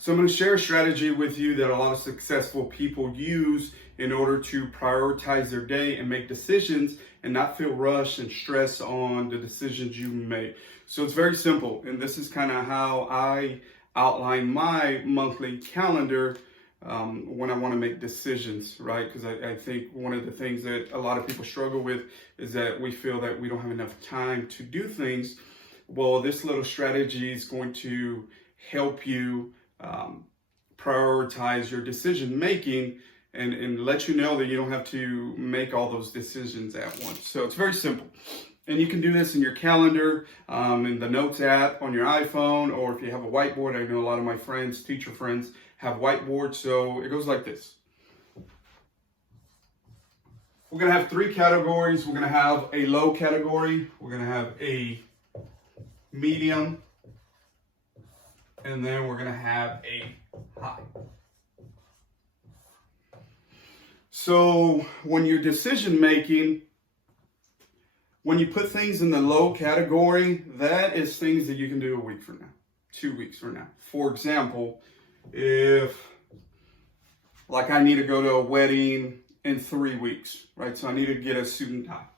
So I'm going to share a strategy with you that a lot of successful people use in order to prioritize their day and make decisions and not feel rushed and stressed on the decisions you make. So it's very simple. And this is kind of how I outline my monthly calendar when I want to make decisions, right? Because I think one of the things that a lot of people struggle with is that we feel that we don't have enough time to do things. Well, this little strategy is going to help you prioritize your decision making and let you know that you don't have to make all those decisions at once. So it's very simple. And you can do this in your calendar, in the Notes app on your iPhone, or if you have a whiteboard. I know a lot of my friends, teacher friends, have whiteboards. So it goes like this. We're going to have three categories. We're going to have a low category. We're going to have a medium. And then we're going to have a high. So when you're decision making, when you put things in the low category, that is things that you can do a week from now, 2 weeks from now. For example, if like I need to go to a wedding in 3 weeks, right? So I need to get a suit and tie.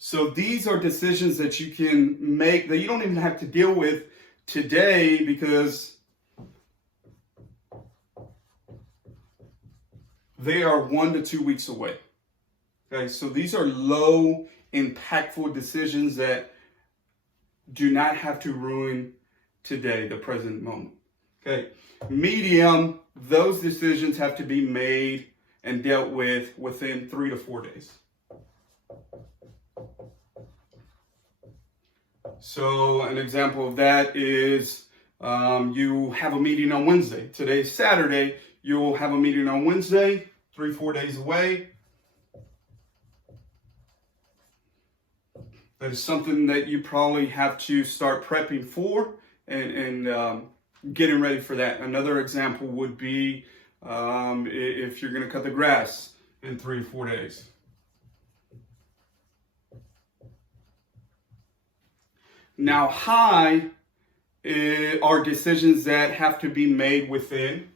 So these are decisions that you can make that you don't even have to deal with today because they are 1 to 2 weeks away. Okay, so these are low impactful decisions that do not have to ruin today, the present moment. Okay, medium, those decisions have to be made and dealt with within 3 to 4 days. So an example of that is you have a meeting on Wednesday. Today's Saturday. You'll have a meeting on Wednesday, 3-4 days away. That is something that you probably have to start prepping for and getting ready for that. Another example would be if you're going to cut the grass in 3 to 4 days. Now, high are decisions that have to be made within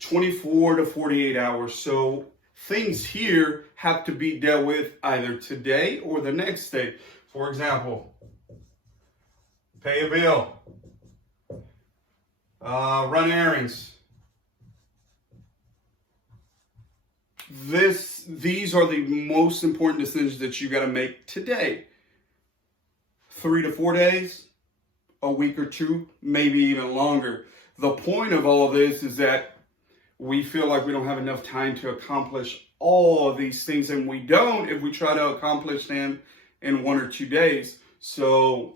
24 to 48 hours. So things here have to be dealt with either today or the next day. For example, pay a bill, run errands. These are the most important decisions that you got to make today. 3 to 4 days, a week or two, maybe even longer. The point of all of this is that we feel like we don't have enough time to accomplish all of these things, and we don't if we try to accomplish them in 1 or 2 days. So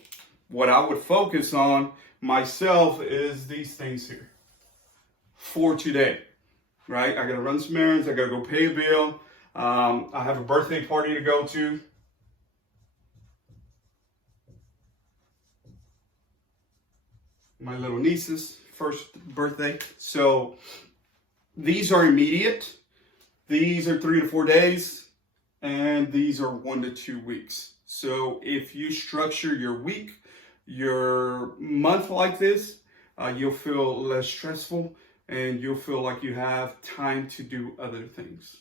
what I would focus on myself is these things here for today. Right? I got to run some errands. I got to go pay a bill. I have a birthday party to go to. My little niece's first birthday. So these are immediate. These are 3 to 4 days. And these are 1 to 2 weeks. So if you structure your week, your month like this, you'll feel less stressful. And you'll feel like you have time to do other things.